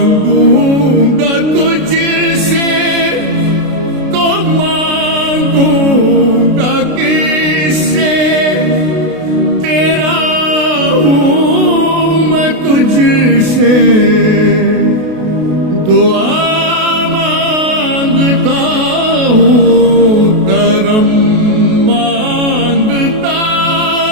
मांगूंगा तुझसे तो मांगूंगा किससे, तेरा हूँ मैं तुझसे।